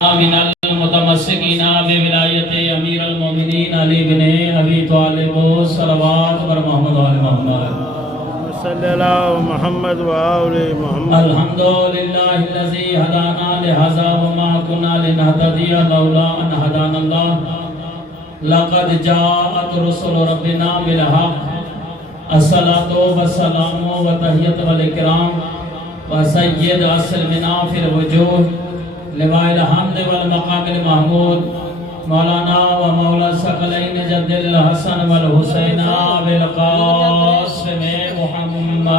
मिनल मुतमस्सिकीना बिविलायत अमीर अल मोमिनीन अली बिन अबी तालिब सल्लल्लाहु बर मोहम्मद व मोहम्मद सल्लल्लाहु मोहम्मद व आले मोहम्मद। अल्हम्दुलिल्लाहि लज़ी हदाना लिहाज़ा व मा कुन्ना लिनहतदिया लौला अन हदानल्लाह लक़द जाअत रुसुलु रब्बिना बिल हक़ अस्सलातु वस्सलामु व तहियतु वल इकराम व सय्यद अस्लमिना फिल वजूह लिवाइल हम्द वल मकामिल महमूद मौलाना व मौला सकलैन जद्दिल हसन वल हुसैन बिल कासिम मुहम्मद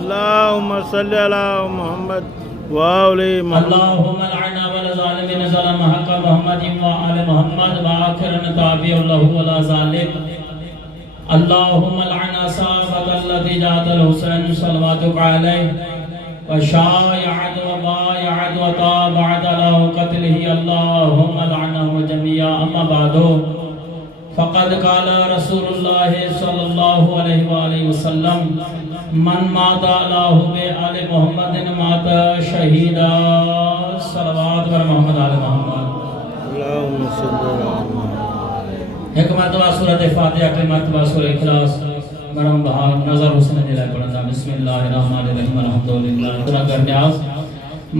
अल्लाहुम्मा सल्लि अला मुहम्मद व आले मोहम्मद। अल्लाहुम्मा लअना वल ज़ालिमीन ज़लम हक़ मुहम्मदिन व आले मोहम्मद व आखिरन ताबिउन लहु वला ज़ालिम। अल्लाहुम्मा लअना साहबतल्लज़ी जातल हुसैन सल्लल्लाहु अलैहि व शायअत व बायअत व ताबअत लहु क़त्लिही अल्लाहुम्मा लअनहु जमीआ अम्मा बादो फ़क़द क़ाला रसूलुल्लाह सल्लल्लाहु अलैहि व आलिहि वसल्लम मन माता अला हुब्बि आले मुहम्मदिन माता शहीदा सल्लल्लाहु बर मोहम्मद आले मोहम्मद। अल्लाहुम्मा सल्लि अला मुहम्मद। एक मरतबा सूरत फातिहा के मरतबा सूरह इखलास मरम बहा नजर हुसैन दिला पढ़ना बिस्मिल्लाहिर्रहमानिर्रहीम अल्हम्दुलिल्लाह तला करन्यास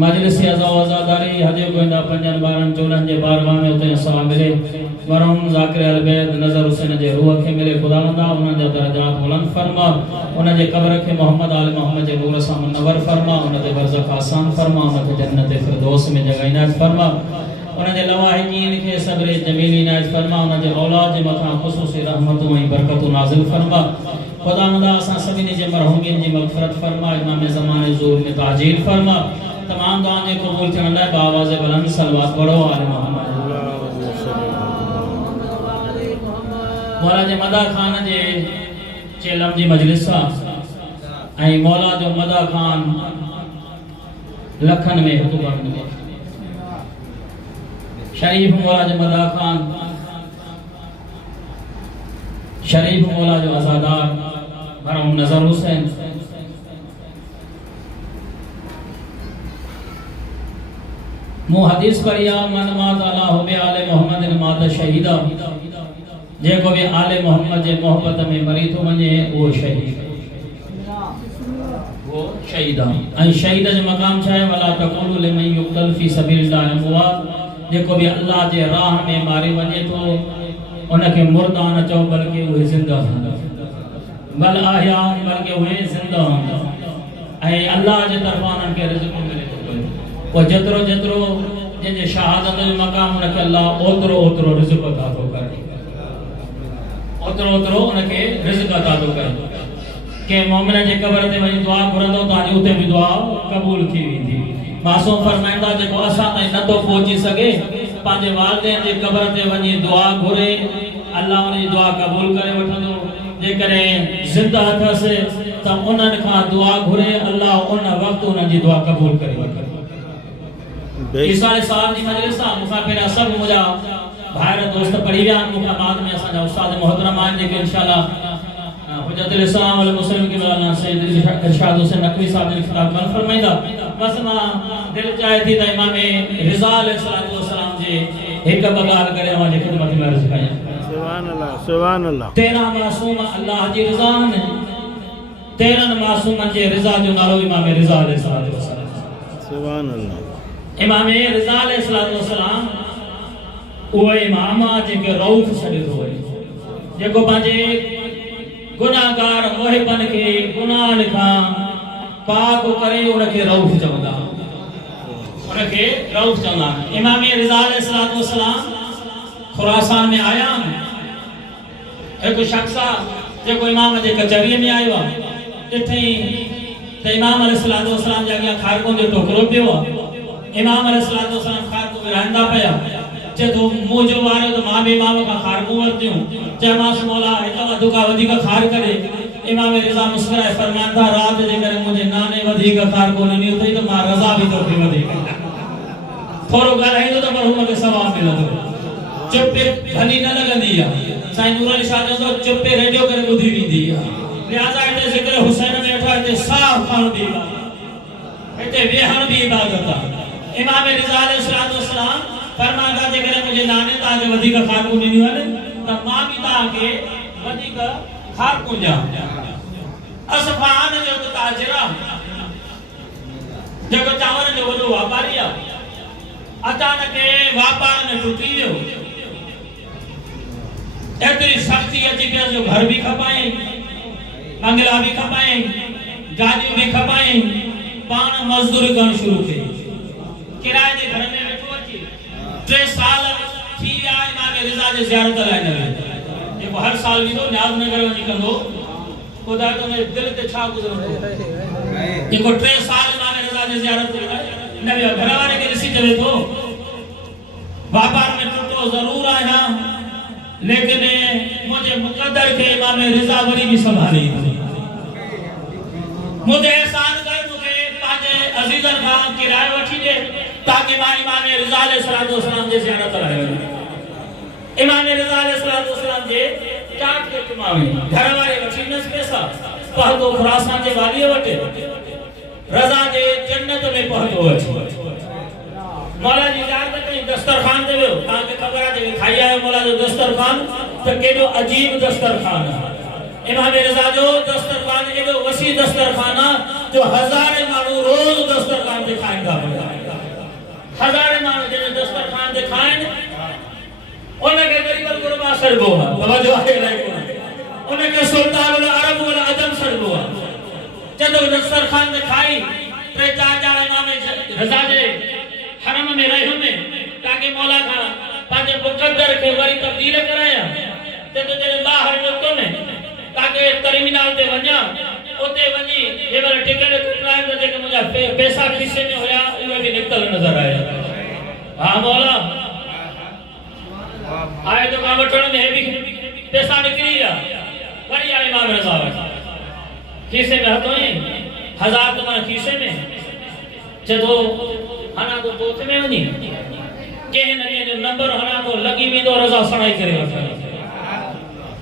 मजलिस अज़ादारी हजे गोंदा पंजन बारन चोलन जे बारवा में उते सवा मिले मरम ज़ाकिर अल बैत नजर हुसैन जे रूह के मिले खुदावंदा उन जे दरजात बुलंद फरमा उन जे कब्र के मोहम्मद आल मोहम्मद जे नूर सा मुनव्वर फरमा उन जे बरज़ख आसान फरमा उन के जन्नत फिरदौस में जगह इनायत फरमा उन जे लवाहिकीन के सब्र जमील इनायत फरमा उन जे औलाद जे मथा खुसूसी रहमतों और बरकतों नाज़िल फरमा खुदावंदा असा सभी जे मरहूमिन जी मग़फ़िरत फरमा इमाम ज़माने ज़ूर में ताजील फरमा तमाम दुआएं जे कबूल थियण लाइ बावाज़ बुलंद सलवात पढ़ो आले मोहम्मद। मौला जे मदा खान जे चेलम जी मजलिस ऐं मौला जो मदा खान लखन में हुकूमत में शरीफ मौला जो मदा खान शरीफ मौला जो आज़ादार मरहूम नजर हुसैन मु हदीस पढ़िया मन माता अला हुब्बि आले मोहम्मद माता शहीदा जेको भी आले मोहम्मद जे मोहब्बत में मरी तो वने वो शहीद वो शहीदा ऐं शहीद जो मकाम छाए वला तक़ूलु लिमन युक़तल फी सबीलिल्लाह अमवात जेको भी अल्लाह जे राह में मारे वने तो उनके मुर्दा न चओ बल्कि उहे जिंदा बल आया बल्कि उहे जिंदा ऐं अल्लाह जे तरफां उनन के रिज़्क़ मिले तो वो जतरो जतरो जे शहादत जो मकाम उनके अल्लाह ओतरो ओतरो रिज़्क़ अता तो करे ओतरो ओतरो उनके रिज़्क़ अता तो करे के मोमिन जे कब्र ते वही दुआ घुरंदो त उते भी दुआ कबूल थी वेंदी। मासूम फरमाइंदा जेको असा ताईं न तो पहुची सके पांजे वालिदैन जे कब्र ते वही दुआ घुरे अल्लाह उन जी दुआ कबूल करे वठंदो जे करे जिंदा थस त उनन खां दुआ घुरे अल्लाह उन वक्त उन जी दुआ कबूल करे वठंदो। ईसा साहब जी मजलिस मुसाफिर सब मुजा भाईर दोस्त पढ़ी विया मुखा बाद में असा उस्ताद मोहतरम आन जे इंशाल्लाह हुज्जतुल इस्लाम वल मुस्लिम के मौलाना सैयद इरशाद हुसैन नकवी साहब ने खिताब में फरमाइंदा बस मां दिल चाहे थी त इमाम रिज़ा अलैहि सलाम जे एक बगार करे हमारे खिदमत में अर्ज कया सुभान अल्लाह तेरा मासूम अल्लाह जी रज़ा ने तेरन मासूम जे रज़ा जो नालो इमाम रिज़ा अलैहि सलाम सुभान अल्लाह इमाम रिज़ा अलैहि सलाम वो इमाम जेके रऊफ छॾे थो जेको पंहिंजे गुनाहगार मोहिबन के गुनाह खां पाक करे उनके रऊफ चवंदा उनके रऊफ चवंदा। इमाम रिज़ा अलैहि सलाम खुरासान में आया एक शख्स जेको इमाम जे कचहरी में आयो तिथे त इमाम अलैहि सलाम जे अॻियां खारकों जो टोकरो पियो इमाम अलैहि सलाम खारको विराईंदा पिया चे तो मुझो वारो तो मां भी इमाम का खारको वरतियूं चे मां मौला हिक वधुका वधीक खार करे इमाम रिज़ा मुस्कुराए फरमांदा रात जे करे मुझे नाने वधीक खारको न ॾियो अथई त मां रज़ा भी तो वधीक थोरो ॻाल्हाईंदो त मरहूम खे सवाब मिलंदो चुप भली न लगंदी आहे साईं नूर अली शाह जो चुप रेडियो करे ॿुधी वेंदी आहे लिहाज़ा हिते ज़िक्र हुसैन में अठा हिते साफ़ खण दी हिते वेहण भी इबादत आहे इमाम रिज़ा अलैहिस्सलाम फरमांदा जे करे मुझे नाने ता के वधिक खारकू ॾिनियूं आहिनि त मां बि तव्हांखे वधिक खारकू ॾियां। असफान जो ताजिर जेको चांवर जो वॾो वापारी आहे अचानक वापार में टुटी वियो। एतरी सख्ती अची पियो जो घर भी खपाए, बंगला भी खपाए, गाड़ियों भी खपाए, पान मजदूरी करण शुरू कई। किराए जे घर में वेठो अची 3 साल थी विया इमाम रिज़ा जे ज़ियारत लाइ न वियो। जेको हर साल ईंदो न्याज़ नगर वञी कंदो खुदा तो ने दिल ते छा गुज़रंदो। जेको 3 साल इमाम रिज़ा जे ज़ियारत लाइ न वियो, घर वारे के ॾिसी चवे थो व्यापार में टुटो जरूर आया लेकिन मुझे मुकद्दर के इमाम रिज़ा वरी भी संभाली। मुझे एहसान कर मुझे पांचे अजीजन का किराए वठी दे ताकि मां इमाम रिज़ा अलैहिस्सलाम जे ज़ियारत लाइ वञा। इमाम रिज़ा अलैहिस्सलाम जे चाट के कमावे घर वारे वठी न पैसा पहुतो खुरासान जे वाली वटे रज़ा जे जन्नत में पहुतो वठी मौला जी इजाजत कई दस्तरखान देवे ताके खबर है जे खाई आयो मौला जो दस्तरखान त केडो अजीब दस्तरखान है। इमाम रिज़ा जो दस्तरखान एडो वसी दस्तरखान जो हजारे मानू रोज दस्तरखान ते खाइंदा पिया। हजारे मानू जे दस्तरखान ते खाइन उनके गरीब गुरबा सरगो तवज्जो है उनके सुल्तान उल अरब वल अजम सरगो जदो दस्तरखान ते खाई 3-4 इमाम रिज़ा जे हरम में रहे में ताकि मौला का पांचे मुकद्दर के वरी तब्दील कराया ते तो जे बाहर जो कोने ताकि टर्मिनल ते वन्या ओते वनी ये वाला टिकट कुरान ते जेके मुजा पैसा खिसे में होया इहो भी निकल नजर आया। हां मौला आए तो का वठण में भी पैसा निकली या वरी आए इमाम रिज़ा खिसे में हतो 1000 तुम्हारे खिसे में जदो हना तो बोथ में वनी के न के नंबर हना तो लगी भी तो रज़ा सणाई करे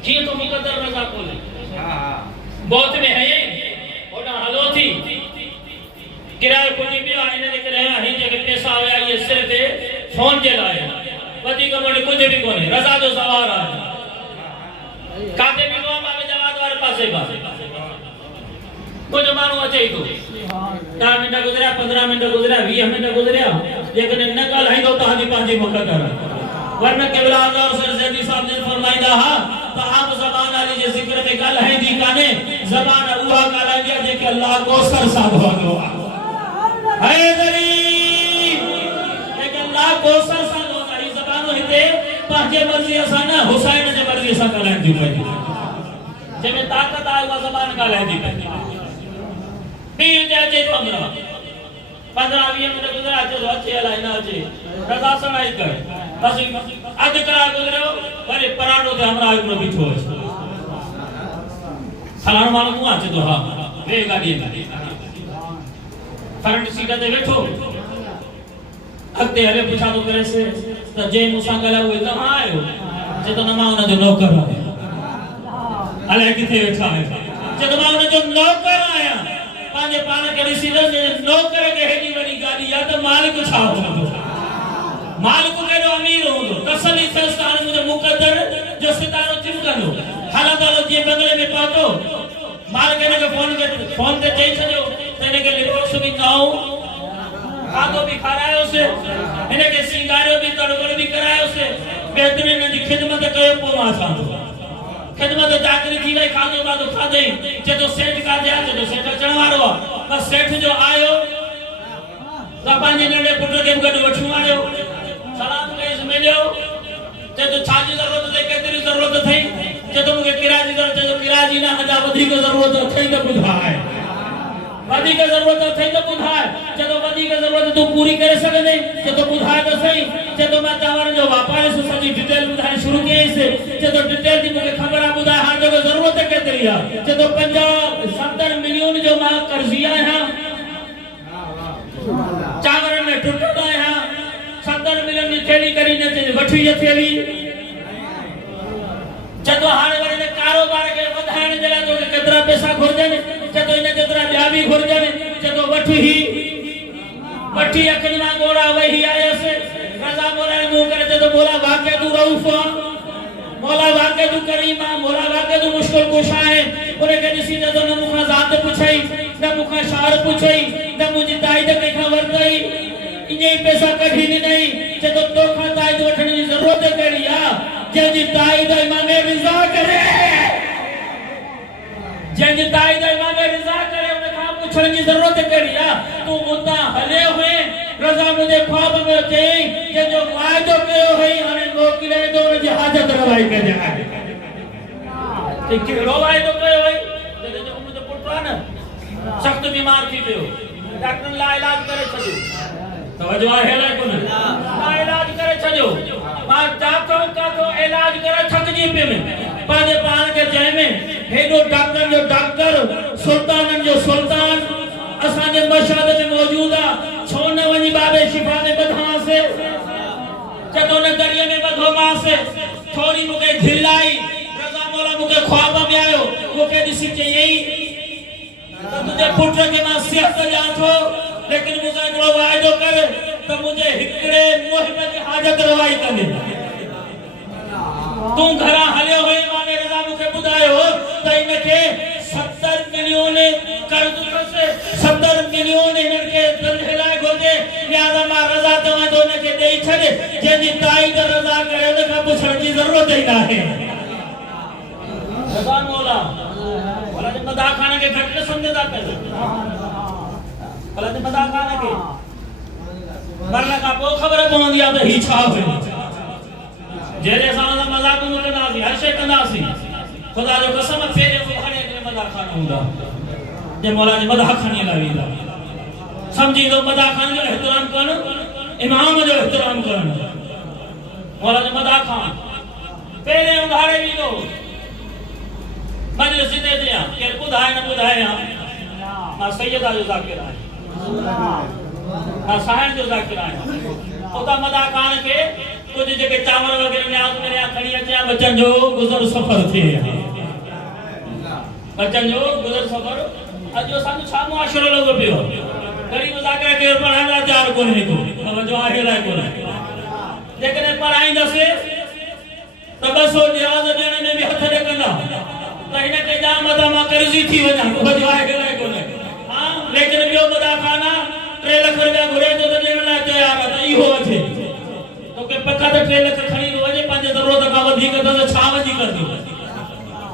जी तो मुकद्दर रज़ा कोले बोथ में है ओडा हलो थी किराए कोनी भी आने ने करे हई जे पैसा आया ये सिर्फ फोन जे लाए वधी कमण कुछ भी कोने रज़ा जो सवार आ काते भी लो मावे जवाब वाले पासे बा कुछ मानो अचे तो 10 मिनट गुजरा 15 मिनट गुजरा 20 मिनट गुजरा लेकिन नकल है तो ताजी पांजी मुकद्दर वरना केवल आज़ार सर जैदी साहब ने फरमाइदा हा तो आप ज़बान वाली जे जिक्र में गल है दी काने ज़बान उहा गल है जे के अल्लाह को सर साधो दो है गरीब लेकिन अल्लाह को सर साधो करी ज़बान हिते पांजे मर्जी असा ना हुसैन जे मर्जी सा कलान दी पई जे में ताकत आए वो ज़बान का ले दी पीर जे 15-20 मिनट गुजरा तो अच्छे अलाई ना अच्छे रज़ा सणाई कर बस अध करा गुजरो अरे पराठो ते हमरा इनो बिठो फलाण मानो मुआ चे तो हां वे गाड़ी फ्रंट सीट ते बैठो अगते हले पूछा तो करे से त जे मुसा गला हुए कहां आयो जे तो नमा उन जो नौकर आया अले किथे बैठा है जे तो उन जो नौकर आया पांजे पान के रिसीवर ने नौकर के हेडी वाली गाड़ी या तो मालिक छा हो मालिक के जो अमीर हो तसली संस्थान मुझे मुकद्दर जो सितारो चिमकनो हालत वालो जे बंगले में पातो मालिक ने फोन पे चई छयो तेने के लिबास भी खाओ खादो भी खरायो से इने के सिंगारो भी तड़बड़ भी करायो से बेहतरीन दी खिदमत कयो पो मा सा खिदमत चाकरी थी गई खादो बादो खादे जे तो सेठ का दिया जे तो सेठ चण वारो बस सेठ जो आयो त पांजे नडे पुट के गड वठू आयो सलाम कई मिलियो जे तो छाजी जरूरत है केतरी जरूरत थई जे तो मुके किराए जी जरूरत है किराए ना हजा वधी के जरूरत थई तो बुधाए वधी के जरूरत थई तो बुधाए जे तो वधी के जरूरत तू पूरी करे सके जे तो बुधाए तो सही जे तो मैं चावर जो व्यापार से सजी डिटेल बुधाए शुरू किए से जे तो डिटेल दी मुके खबर आ बुधाए हां जो जरूरत केतरी है जे तो 50-70 मिलियन जो मां कर्जिया है चावर में टुटदा है 70 मिलियन की थैली करी ने वठी ये थैली जदो हाने वाले ने कारोबार के वधाने जला तो केतरा पैसा घुर जाने जदो इने केतरा ब्या भी घुर जाने जदो वठी ही मठी अखन मां गोड़ा वही आयस रजा मोला ने मुंह करे तो मोला वाके तू रऊफा मोला वाके तू करीमा मोला वाके तू मुश्किल कुशा है ओने के दिसी ने तो न मुखा जात पुछई न मुखा शार पुछई न मुजी ताई के खबर दई इने पैसा कढी नहीं जे तो तोखा ताई तो वठण की जरूरत केड़ी आ जे जी ताई दा इमाम रिजा करे जे जी ताई दा इमाम रिजा करे उन का पुछण की जरूरत केड़ी आ तू मुद्दा हले हुए रजा मुझे ख्वाब में थे कि जो वायदो कयो है हने मोकिले तो उन जी हाजत रवाई के जाए ते केड़ो वायदो कयो है जे जो मुझे पुटवा न सख्त बीमार थी पियो डॉक्टर ला इलाज करे छयो तवज्जो आहे ला कोन ला इलाज करे छयो मां डॉक्टर का तो इलाज करे थक जी पे में पाजे पान के जय में हेडो डॉक्टर जो डॉक्टर सुल्तान जो सुल्तान असा जे मशहद में मौजूद आ छो न वनी बाबे शिफा में बधा से जदो न दरिया में बधो मां से थोड़ी मुके ढिलाई रजा मोला मुके ख्वाब में आयो मुके दिसी चाहिए तो तुझे पुत्र के मां सेहत जाथो लेकिन मुझे एकड़ो वायदो कर तो मुझे हिकड़े मोहब्बत की हाजत रवाई करे तू घरा हले होए माने रजा मुके बुधायो तो इनके 70 मिलियन कर्ज से 70 मिलियन इनके दलहला गोदे लिहाजा मां रजा तवा तो इनके देई छड़े जे जी ताई का रजा करे तो का पुछण की जरूरत ही ना है रजा मौला वाला जे मदा खाने के घट न समझदा पे वाला जे मदा खाने के मरना का को खबर पवंदी आ तो ही छा होई जेरे साला मजाक में नासी हर शे कंदासी खुदा जो कसम फेरे बुखाने के मजाक खाना हुंदा जे मौला जे मजाक खाने लावीदा समझी लो मजाक खान जो एहतराम करन इमाम जो एहतराम करन मौला जे मजाक खान पहले उधारे भी दो मजलिस दे दिया के बुधाए न बुधाए मां सैयदा जो जाकिर है मां साहब जो जाकिर है ओदा मजाक खान के कुछ जगह चावल वगैरह न्याज में या खड़ी अचा बच्चन जो गुजर सफर थे बच्चन जो गुजर सफर अजो सानु छा मुआशरो लगो पियो गरीब जाकर के पढ़ाना चार कोन है को तवज्जो आहे ला कोन लेकिन पढ़ाई दसे तो बस वो न्याज देने में भी हथ देखना कहीं ना कहीं जाम मता कर्जी थी वजा तवज्जो आहे ला कोन हां लेकिन बियो मदा खाना 3 लाख रुपया घुरे तो देने ला तैयार है ई हो थे तो के पक्का तो 3 लाख खणी वजे पांच जरूरत का वधी के तो छा वजी कर दी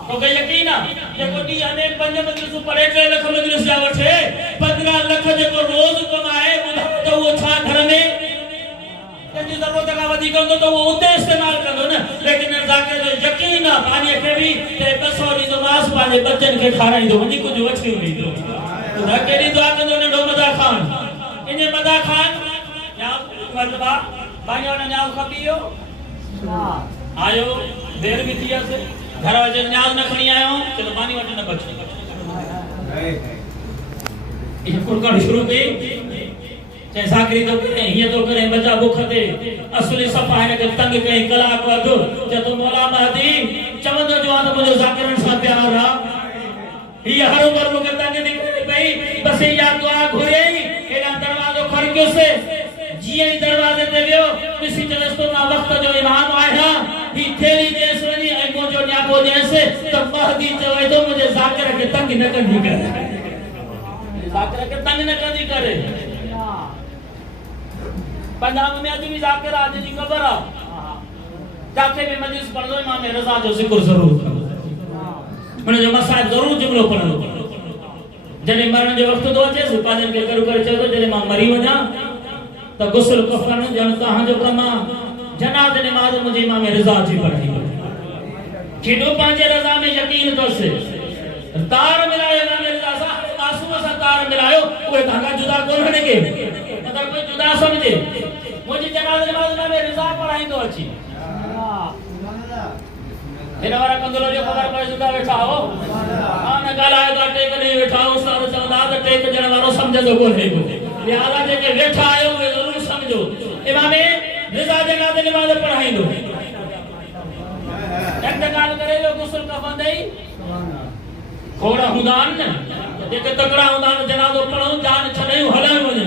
तो के यकीन है ये कोटी हमें पंज मजलिस पड़े 3 लाख मजलिस जा वठे 15 लाख जे को रोज कमाए बुधा तो वो छा घर में तेजी जरूरत का वधी कर तो वो उते इस्तेमाल करो ना लेकिन जाके जो यकीन है पानी के भी ते बसो दी तो मास पाने बच्चन के खाराई दो वनी कुछ वठी हुई तो खुदा केरी दुआ कंदो ने मदा खान इने मदा खान या मरतबा भाइयों ने न्याज खपियो आयो देर भी थी से घर वाले न्याज न खणी आयो चलो पानी वट न बच ये कुरकड़ शुरू की चाहे साकरी तो करे ये तो करे बच्चा भूख दे असली सफा है के तंग कहीं कला को अधु जब मौला महदी चमन जो आन मुझे जाकिरन सा प्यार रहा ये हर उम्र मुके तंग निकले भाई बस या दुआ घुरे एना दरवाजो खड़क्यो से जिए दरवाजे ते वियो किसी चलस्तो मा वक्त जो इमाम आया ही थेली देस वनी ऐ को जो न्यापो जैसे तो महदी चवे तो मुझे जाकिर के तंग न कंदी करे जाकिर के तंग न कंदी करे पंजाब में आदमी जाकिर आज जी खबर आ जाके में मजलिस पढ़ लो इमाम रजा जो जिक्र जरूर करो मने जो मसाइल जरूर जुमलो पढ़ लो जने मरण जो वक्त दो अचे पाजन के करू करे चलो जने मां मरी वजा तो गुस्ल कफन जनता जो कमा जनाज़ नमाज मुझे इमाम रजा जी पढ़ी केडो पांचे रजा में यकीन तो से तार मिलायो इमाम रजा साहब मासूम सा तार मिलायो कोई धागा जुदा कोन हने के अगर कोई जुदा समझे मुझे जनाज़ नमाज में रजा पढ़ाई तो अच्छी एना वाला कंदलो जो खबर पड़े जुदा बैठा हो हां न गलाए तो टेक नहीं बैठा हो सारे चलदा तो टेक जन वालो समझ दो कोन है लिहाजा जे के बैठा आयो वे जरूर समझो इमाम रजा जनाज़ नमाज पढ़ाई दो इंतकाल करे लो गुस्ल कफन दई खोड़ा हुदान न जेके तकड़ा हुदान जनाज़ो पढ़ो जान छड़े हलायो वने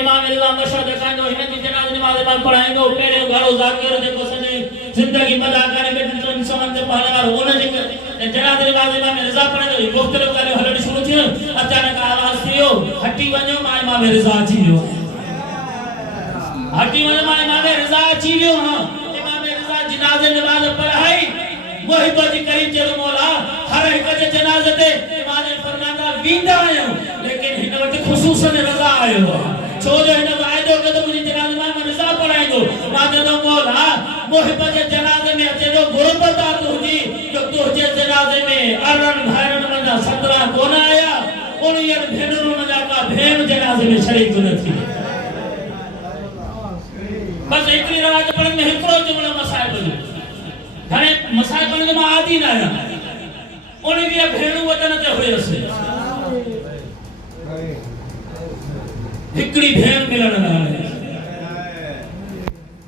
इमाम रिज़ा मशहद कांदो हिन जी जनाज़ नमाज़ इमाम पढ़ाएंगो पहले घरो ज़ाकिर जेको सने जिंदगी मदा करे में इंसान से पहला उन जे जनाज़ नमाज़ इमाम रिज़ा पढ़ाएंगो मुख्तलिफ ॻाल्हियूं हलण शुरू थियूं अचानक आवाज़ थियो हटी वञो मां इमाम रिज़ा अची वियो हटी वञो मां इमाम रिज़ा अची वियो हां इमाम रिज़ा जनाज़ नमाज़ पढ़ाई मोहिब जी करीम जे मौला हर एक जे जनाज़े ते इमाम फरमांदा बींदा आयो लेकिन हिन वटि खुसूसन रज़ा आयो छो जो हिन वायदो के तो मुझे जनाज़े में रिज़ा पढ़ाएंगो मां जो मौला मोहिब जे जनाज़े में अचे जो गुरबत आ तुझी जो तुझे जनाज़े में अरन भाइरन मना 17 कोन आया उन ये भेनरू मना का भेन जनाज़े में शरीक न थी बस एकरी रवाज पढ़ में हिकरो जुमला मसाइब जो घणे मसाइब में मां आदी ना आया उन ये भेनू वतन ते हुयस हिकड़ी भेन मिलन